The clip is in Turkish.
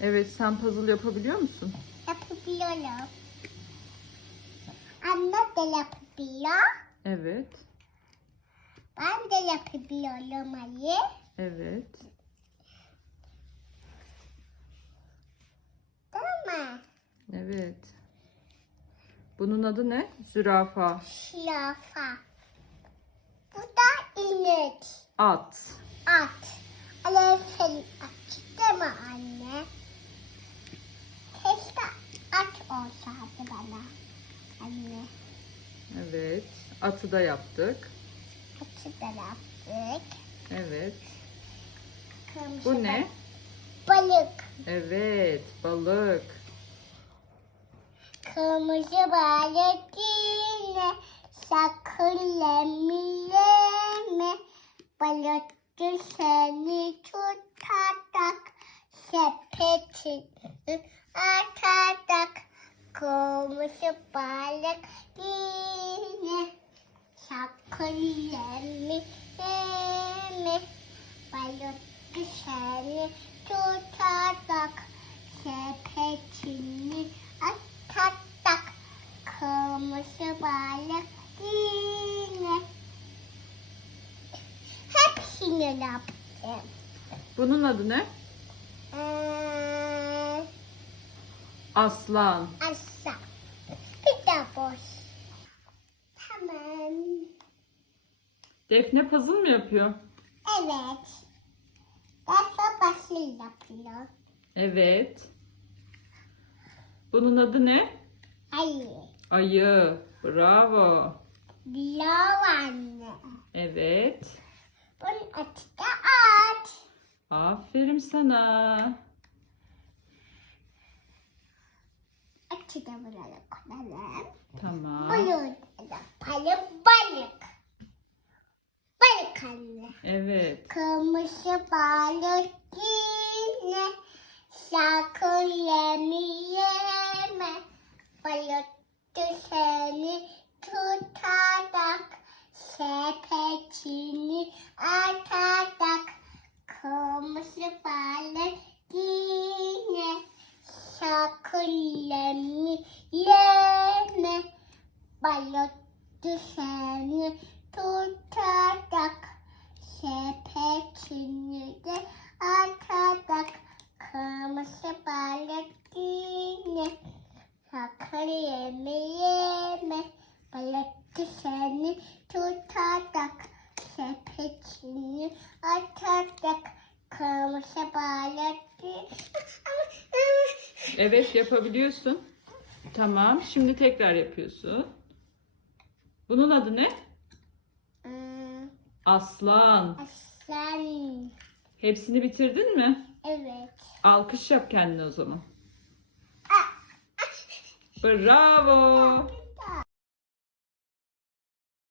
Evet sen puzzle yapabiliyor musun? Yapabiliyorum. Anne de yapabiliyor. Evet. Ben de yapabiliyorum Ali. Evet. Değil mi? Evet. Bunun adı ne? Zürafa. Şilafa. Bu da inek. At. At. Ale senin at değil mi anne? Anne. Evet. Atı da yaptık. Atı da yaptık. Evet. Kırmızı Bu ne? Balık. Evet. Balık. Kırmızı balık yine sakın yemeyeme. Balıkçı seni tutarak sepetini atarak. Kırmızı balık yine sakın yemeyeme. Balıkçı seni tutarak sepetini atarak. Kırmızı balık yine. Hepsini yaptım. Bunun adı ne? Ee, Aslan. aşağı. Boş. Tamam. Defne puzzle mı yapıyor? Evet. Defa başı yapıyor. Evet. Bunun adı ne? Hayır. Ayı. Bravo. Bilal anne. Evet. Bunun adı da at. Aferin sana. Buraya koyalım. Tamam. Balığı da balık balık. Balık anne. Evet. Kırmızı balık yine sakın yemeyeme. Balıkçı seni tutarak sepetini atarak. Kırmızı balık yine sakın yemeyeme. Balıkçı seni tutarak sepetini de atarak kırmızı balık yine sakın yeme yeme balıkçı seni tutarak sepetini atarak kırmızı balık Evet yapabiliyorsun. Tamam. Şimdi tekrar yapıyorsun. Bunun adı ne? Hmm, Aslan. Aslan Hepsini bitirdin mi? evet Alkış yap kendine o zaman. Ah, Bravo.